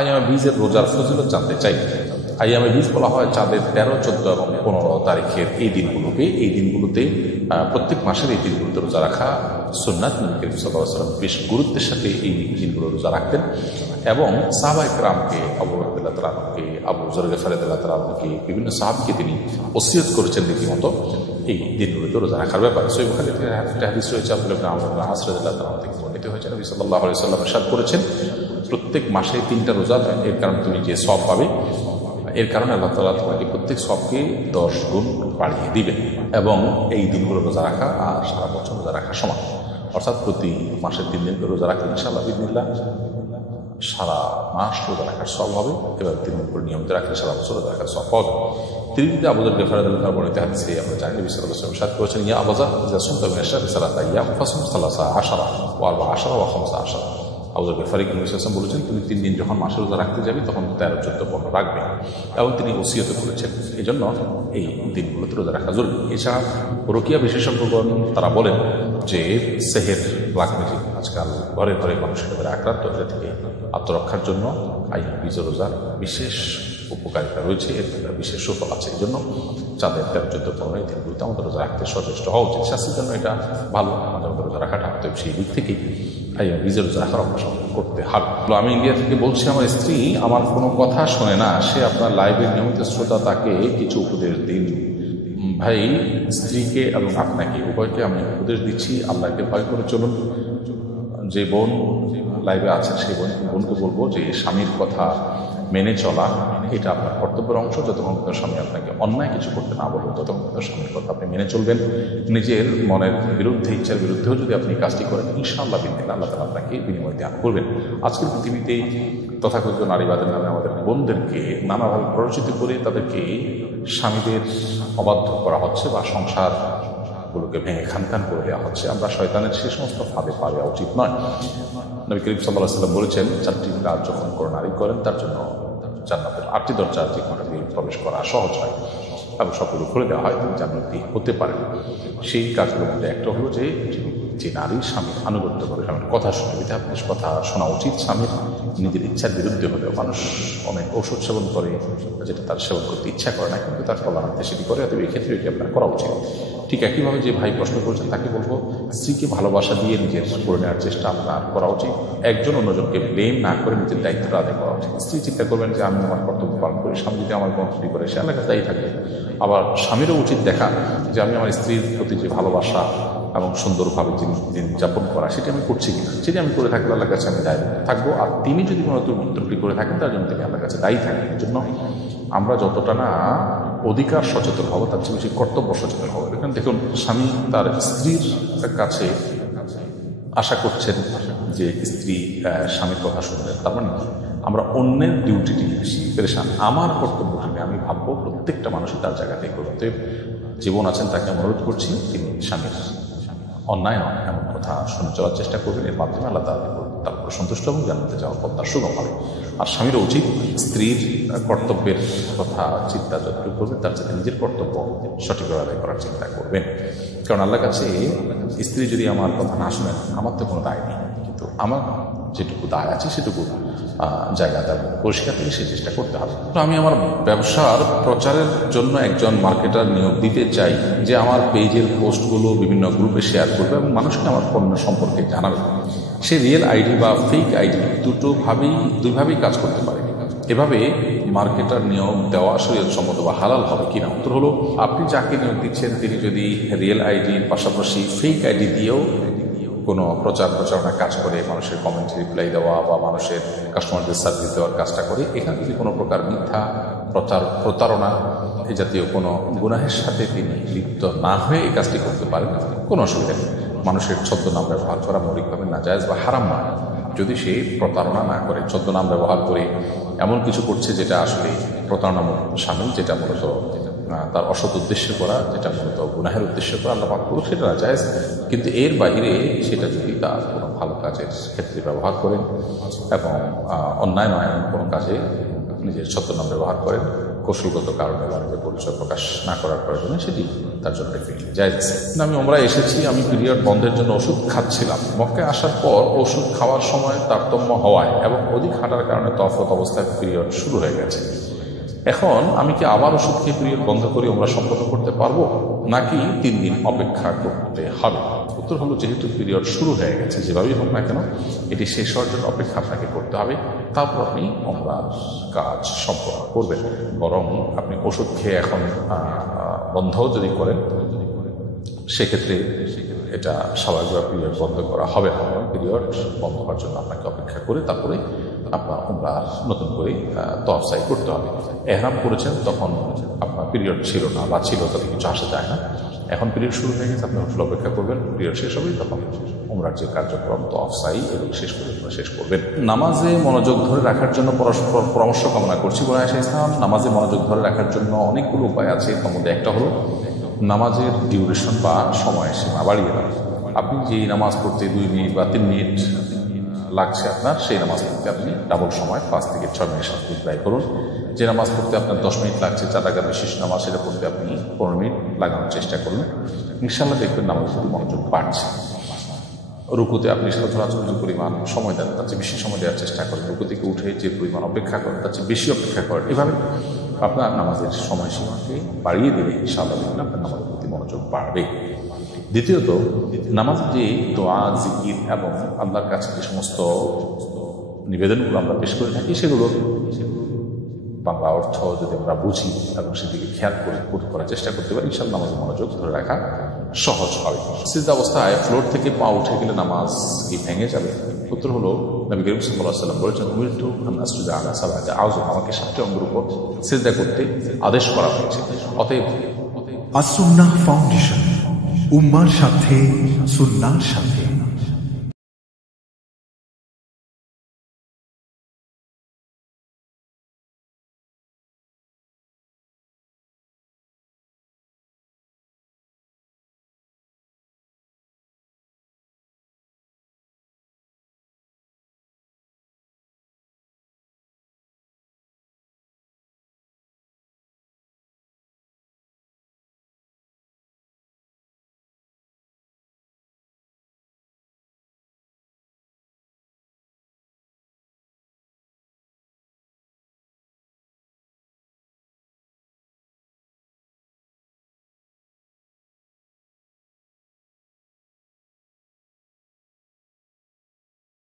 আইয়ামে বীজের রোজার ফজিলত জানতে চাই। আইয়ামে বীজ বলা হয় চাঁদের 13, 14 এবং 15 তারিখের এই দিনগুলোকে। এই দিনগুলোতে প্রত্যেক মাসের এই দিনগুলোতে রোজা রাখা সুন্নাত। নবী করিম সাল্লাল্লাহু আলাইহি ওয়াসাল্লাম বেশ গুরুত্বের সাথে এই দিনগুলো রোজা রাখতেন এবং সাহাবায়ে কেরামকে, আবু বকর রাদিয়াল্লাহু তাআলা আনহুকে, আবু যর গিফারি রাদিয়াল্লাহু তাআলা আনহুকে, বিভিন্ন সাহাবীকে তিনি ওসিয়ত করেছেন রীতিমতো এই দিনগুলোতে রোজা রাখার ব্যাপারে। সহিহ বুখারীতে একটা হাদিস রয়েছে, আব্দুল্লাহ ইবনে আমর ইবনে আস রাদিয়াল্লাহু তাআলা থেকে বর্ণিত হয়েছে, নবী সাল্লাল্লাহু আলাইহি ওয়াসাল্লাম ইরশাদ করেছেন, প্রত্যেক মাসে 3টা রোজা, এর কারণে তুমি যে সওয়াব পাবে, এর কারণে আল্লাহ তাআলা তোমাকে প্রত্যেক সওয়াবকে 10 গুণ বাড়িয়ে দিবেন। এবং এই দিনগুলো রোজা রাখা আর সারা বছর রোজা রাখা সমান, অর্থাৎ প্রতি মাসের 3 দিন করে রোজা রাখলে ইনশাআল্লাহ বিদিনিল্লাহ সারা মাস রোজা রাখার সওয়াব হবে। এবার 3 দিন করে নিয়মিত রাখলে সারা বছর রোজা রাখার সওয়াব পাওয়া যাবে। তিরমিজিতে আবু যর গিফারি রাদিয়াল্লাহু তাআলা বর্ণিত হাদিসে আমরা জানি, নবী সাল্লাল্লাহু আলাইহি ওয়াসাল্লাম ইরশাদ করেছেন, ইয়া আবু যর ইযা সুমতা মিন আশ-শাহরি সালাসা আইয়াম ফাসুম 13 ওয়া 14 ওয়া 15। আবু যর গিফারি নবী সাল্লাল্লাহু আলাইহি ওয়াসাল্লাম বলেছেন, তুমি 3 দিন যখন মাসে রোজা রাখতে যাবে তখন 13, 14, 15 রাখবে। এবং তিনি ওসিয়ত করেছেন, এই জন্য এই দিনগুলোতে রোজা রাখা জরুরি। এছাড়া রুকিয়া বিশেষজ্ঞগণ তারা বলেন যে সেহের, ব্ল্যাক ম্যাজিক আজকাল ঘরে ঘরে মানুষের একেবারে আক্রান্ত, এটা থেকে আত্মরক্ষার জন্য আইয়ামে বীজ রোজার বিশেষ উপকারিতা রয়েছে, এর বিশেষ সুফল আছে। এই জন্য চাঁদের 13, 14, 15 এই দিনগুলোতে আমাদের রোজা রাখতে সচেষ্ট হওয়া উচিত। স্বাস্থ্যের জন্য এটা ভালো, আমাদের রোজা রাখাটা। অতএব সেই দিক থেকেই আইয়ামে বীজ রোজা রাখার অভ্যাস করতে হবে। আমি ইন্ডিয়া থেকে বলছি, আমার স্ত্রী আমার কোনো কথা শোনে না, সে আপনার লাইভের নিয়মিত শ্রোতা, তাকে কিছু উপদেশ দিন। ভাই, স্ত্রীকে এবং আপনাকে উভয়কে আমি উপদেশ দিচ্ছি, আল্লাহকে ভয় করে চলুন। যে বোন লাইভে আছেন সেই বোনকে বলবো যে স্বামীর কথা মেনে চলা এটা আপনার কর্তব্যের অংশ। যতক্ষণ স্বামী আপনাকে অন্যায় কিছু করতে না বলবেন ততক্ষণ স্বামীর কথা আপনি মেনে চলবেন। নিজের মনের বিরুদ্ধে, ইচ্ছার বিরুদ্ধেও যদি আপনি কাজটি করেন, ইনশাআল্লাহ বিদিনিল্লাহ আল্লাহ তাআলা আপনাকে বিনিময় দান করবেন। আজকের পৃথিবীতে তথাকথিত নারীবাদের নামে আমাদের বোনদেরকে নানাভাবে প্ররোচিত করে তাদেরকে স্বামীদের অবাধ্য করা হচ্ছে বা সংসারগুলোকে ভেঙে খানখান করে দেওয়া হচ্ছে। আমরা শয়তানের সে সমস্ত ফাঁদে পা দেওয়া উচিত নয়। নবী করিম সাল্লাল্লাহু আলাইহি ওয়াসাল্লাম বলেছেন, 4টি কাজ যখন কোনো নারী করেন তার জন্য জান্নাতের 8টি দরজা যেখানে প্রবেশ করা সহজ হয় এবং সবগুলো খুলে দেওয়া হয়, তিনি জান্নাতি হতে পারেন। সেই কাজগুলোর মধ্যে একটা হলো যে নারী স্বামীর আনুগত্য করে, স্বামীর কথা শুনে। বিধাপদেশ কথা শোনা উচিত স্বামীর, নিজের ইচ্ছার বিরুদ্ধে হলেও। মানুষ অনেক ঔষধ সেবন করে যেটা তার সেবন করতে ইচ্ছা করে না, কিন্তু তার ফলান্তে সেটি করে, অতএব এই ক্ষেত্রে এটি আপনার করা উচিত। ঠিক একইভাবে যে ভাই প্রশ্ন করেছেন তাকে বলবো, স্ত্রীকে ভালোবাসা দিয়ে নিজের করে নেওয়ার চেষ্টা আপনার করা উচিত। একজন অন্যজনকে ব্লেম না করে নিজের দায়িত্বটা আদায় করা উচিত। স্ত্রী চিন্তা করবেন যে আমি আমার কর্তব্য পালন করি, স্বামী যদি আমার কোনো ত্রুটি করে সে আল্লাহর কাছে দায়ী থাকবে। আবার স্বামীরও উচিত দেখা যে আমি আমার স্ত্রীর প্রতি যে ভালোবাসা এবং সুন্দরভাবে দিন যাপন করা সেটি আমি করছি কিনা। সেটি আমি করে থাকলে আল্লাহর কাছে আমি দায়ী থাকবো, আর তিনি যদি কোনো ত্রুটি করে থাকেন তার জন্য তিনি আল্লাহর কাছে দায়ী থাকেন। এই জন্য আমরা যতটা না অধিকার সচেতন হব তার চেয়ে বেশি কর্তব্য সচেতন হব। এখানে দেখুন, স্বামী তার স্ত্রীর কাছে আশা করছেন যে স্ত্রী স্বামীর কথা শুনবেন, তার মানে আমরা অন্যের ডিউটিটি বেশি পেরেশান। আমার কর্তব্যটি আমি ভাববো প্রত্যেকটা মানুষই তার জায়গাতেই করতে। জীবন আছেন তাকে অনুরোধ করছি, তিনি স্বামীর অন্যায় নয় এমন কথা শুনে চলার চেষ্টা করবেন। এর মাধ্যমে আল্লাহ তার উপর সন্তুষ্ট এবং জান্নাতে যাওয়ার পথ তার সুগম হবে। আর স্বামীরও উচিত স্ত্রীর কর্তব্যের কথা চিন্তা যতটুকু করবেন তার সাথে নিজের কর্তব্য সঠিকভাবে আদায় করার চিন্তা করবেন। কারণ আল্লাহর কাছে স্ত্রী যদি আমার কথা না শোনেন, আমার তো কোনো দায় নেই, কিন্তু আমার যেটুকু দায় আছে সেটুকু জায়গা তার পরিষ্কার থেকে সে চেষ্টা করতে হবে। তো আমি আমার ব্যবসার প্রচারের জন্য একজন মার্কেটার নিয়োগ দিতে চাই, যে আমার পেজের পোস্টগুলো বিভিন্ন গ্রুপে শেয়ার করবে এবং মানুষকে আমার পণ্য সম্পর্কে জানাবে। সে রিয়েল আইডি বা ফেক আইডি দুইভাবেই কাজ করতে পারে। এভাবে মার্কেটার নিয়োগ দেওয়া শরীয়তসম্মত বা হালাল হবে কিনা? উত্তর হলো, আপনি যাকে নিয়োগ দিচ্ছেন তিনি যদি রিয়েল আইডির পাশাপাশি ফেক আইডি দিয়েও কোনো প্রচারণা কাজ করে, মানুষের কমেন্টে রিপ্লাই দেওয়া বা মানুষের কাস্টমারদের সার্ভিস দেওয়ার কাজটা করে, এখানে যদি কোনো প্রকার মিথ্যা প্রতারণা এই জাতীয় কোনো গুনাহের সাথে তিনি লিপ্ত না হয়ে এই কাজটি করতে পারেন, কোনো অসুবিধা নেই। মানুষের ছদ্মনাম ব্যবহার করা মৌলিকভাবে নাজায়েজ বা হারাম নয়। যদি সে প্রতারণা না করে, ছদ্মনাম ব্যবহার করে এমন কিছু করছে যেটা আসলে প্রতারণা শামিল, যেটা মূলত তার অসৎ উদ্দেশ্যে করা, যেটা মূলত গুনাহের উদ্দেশ্যে করা, আল্লাহ পাক করুক, সেটা নাজায়েজ। কিন্তু এর বাইরে সেটা যদি তার কোনো ভালো কাজের ক্ষেত্রে ব্যবহার করেন এবং অন্যায় নয় এমন কোনো কাজে নিজের ছদ্মনাম ব্যবহার করেন, কৌশলগত কারণে বা নিজের পরিচয় প্রকাশ না করার প্রয়োজনে সেটি তার জন্য ডেফিনেটলি জায়েজ। আমি ওমরায় এসেছি, আমি পিরিয়ড বন্ধের জন্য ওষুধ খাচ্ছিলাম। মক্কায় আসার পর ওষুধ খাওয়ার সময় তারতম্য হওয়ায় এবং অধিক হাঁটার কারণে তফাত অবস্থায় পিরিয়ড শুরু হয়ে গেছে। এখন আমি কি আবার ওষুধ খেয়ে পিরিয়ড বন্ধ করে ওমরা সম্পন্ন করতে পারবো, নাকি 3 দিন অপেক্ষা করতে হবে? উত্তর হলো, যেহেতু পিরিয়ড শুরু হয়ে গেছে, যেভাবেই হোক না কেন এটি শেষ হওয়ার জন্য অপেক্ষা আপনাকে করতে হবে, তারপর আপনি ওমরার কাজ সম্পন্ন করবেন। বরং আপনি ওষুধ খেয়ে এখন বন্ধ যদি করেন, সেক্ষেত্রে এটা স্বাভাবিকভাবে পিরিয়ড বন্ধ করা হবে না। পিরিয়ড বন্ধ হওয়ার জন্য আপনাকে অপেক্ষা করে তারপরে আপনার ওমরা নতুন করে তওয়াফ সাই করতে হবে। এহরাম করেছেন, তখন আপনার পিরিয়ড ছিল না বা ছিল, তাতে কিছু আসা যায় না। এখন পিরিয়ড শুরু হয়ে গেছে, আপনি ওষুধ অপেক্ষা করবেন, পিরিয়ড শেষ হবে, তখন ওমরার যে কার্যক্রম তওয়াফ সাই এবং শেষ করবেন। নামাজে মনোযোগ ধরে রাখার জন্য পরামর্শ কামনা করছি। বলে আয়েশা ইসলাম, নামাজে মনোযোগ ধরে রাখার জন্য অনেকগুলো উপায় আছে। তার মধ্যে একটা হলো নামাজের ডিউরেশন বা সময় সীমা বাড়িয়ে দেওয়া। আপনি যেই নামাজ পড়তে 2 মিনিট বা 3 মিনিট লাগছে আপনার, সেই নামাজ পড়তে আপনি ডাবল সময় 5 থেকে 6 মিনিট ব্যয় করুন। যে নামাজ পড়তে আপনার 10 মিনিট লাগছে, 4 রাকাত বিশেষ নামাজ, সেটা পড়তে আপনি 15 মিনিট লাগানোর চেষ্টা করুন। ইনশাআল্লাহ দেখবেন নামাজের প্রতি মনোযোগ বাড়ছে। রুকুতে আপনি সচরাচর যে পরিমাণ সময় দেন তার চেয়ে বেশি সময় দেওয়ার চেষ্টা করেন। রুকু থেকে উঠে যে পরিমাণ অপেক্ষা করেন তার চেয়ে বেশি অপেক্ষা করেন। এভাবে আপনার নামাজের সময়সীমাকে বাড়িয়ে দিলে ইনশাআল্লাহ দেখবেন আপনার নামাজের প্রতি মনোযোগ বাড়বে। দ্বিতীয়ত, নামাজের যে দোয়া, জিকির এবং আল্লাহর কাছে যে সমস্ত নিবেদনগুলো আমরা পেশ করে থাকি, সেগুলো বাংলা অর্থ যদি আমরা বুঝি এবং সেদিকে খেয়াল করার চেষ্টা করতে পারি, ইনশাআল্লাহ নামাজের মনোযোগ ধরে রাখা সহজ হবে। সিজদা অবস্থায় ফ্লোর থেকে পা উঠে গেলে নামাজ কি ভেঙে যাবে? উত্তর হলো, নবী করিম সাল্লাল্লাহু আলাইহি ওয়াসাল্লাম বলেছেন, উমিরতু আন আসজুদা আলা সাবআতি আযম, আমাকে 7টি অঙ্গের উপর সিজদা করতে আদেশ করা হয়েছে। অতএব আস-সুন্নাহ ফাউন্ডেশন, উম্মার সাথে সুন্নাহর সাথে।